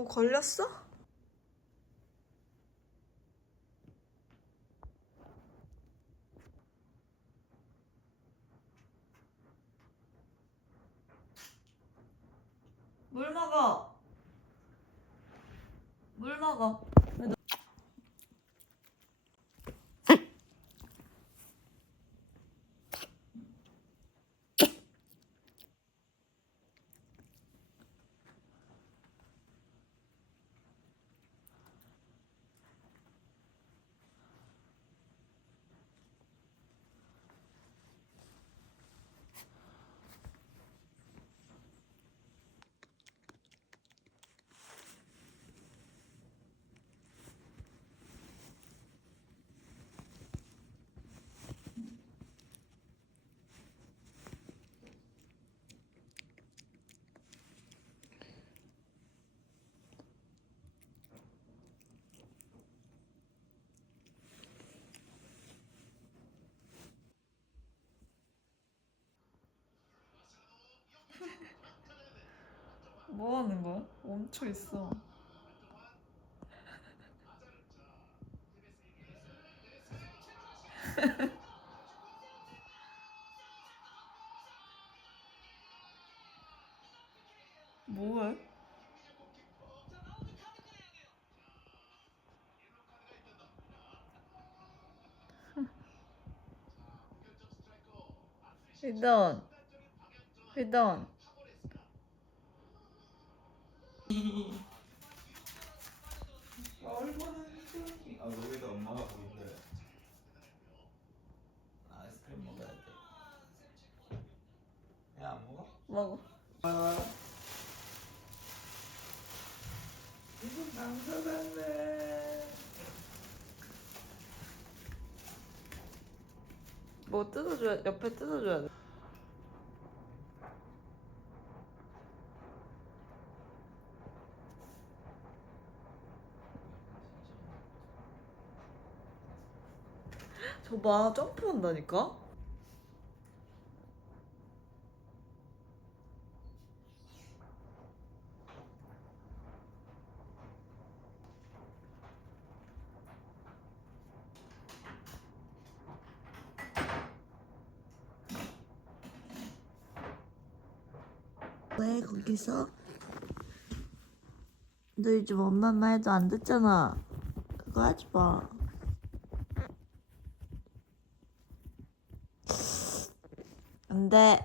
뭐 걸렸어? 물 먹어. 물 먹어. 뭐 하는 거야? 멈춰 있어. 뭐해? 휘던. 휘던. 여기다 엄마가 보인대. 아이스크림 먹어야 돼. 야, 안 먹어? 먹어. 이건 남자같네. 뭐 뜯어줘야, 옆에 뜯어줘야 돼. 저 봐, 점프한다니까? 왜 거기서? 너 요즘 엄마 말도 안 듣잖아. 그거 하지 마. 안 돼.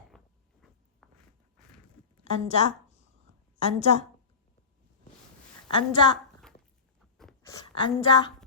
앉아. 앉아. 앉아. 앉아.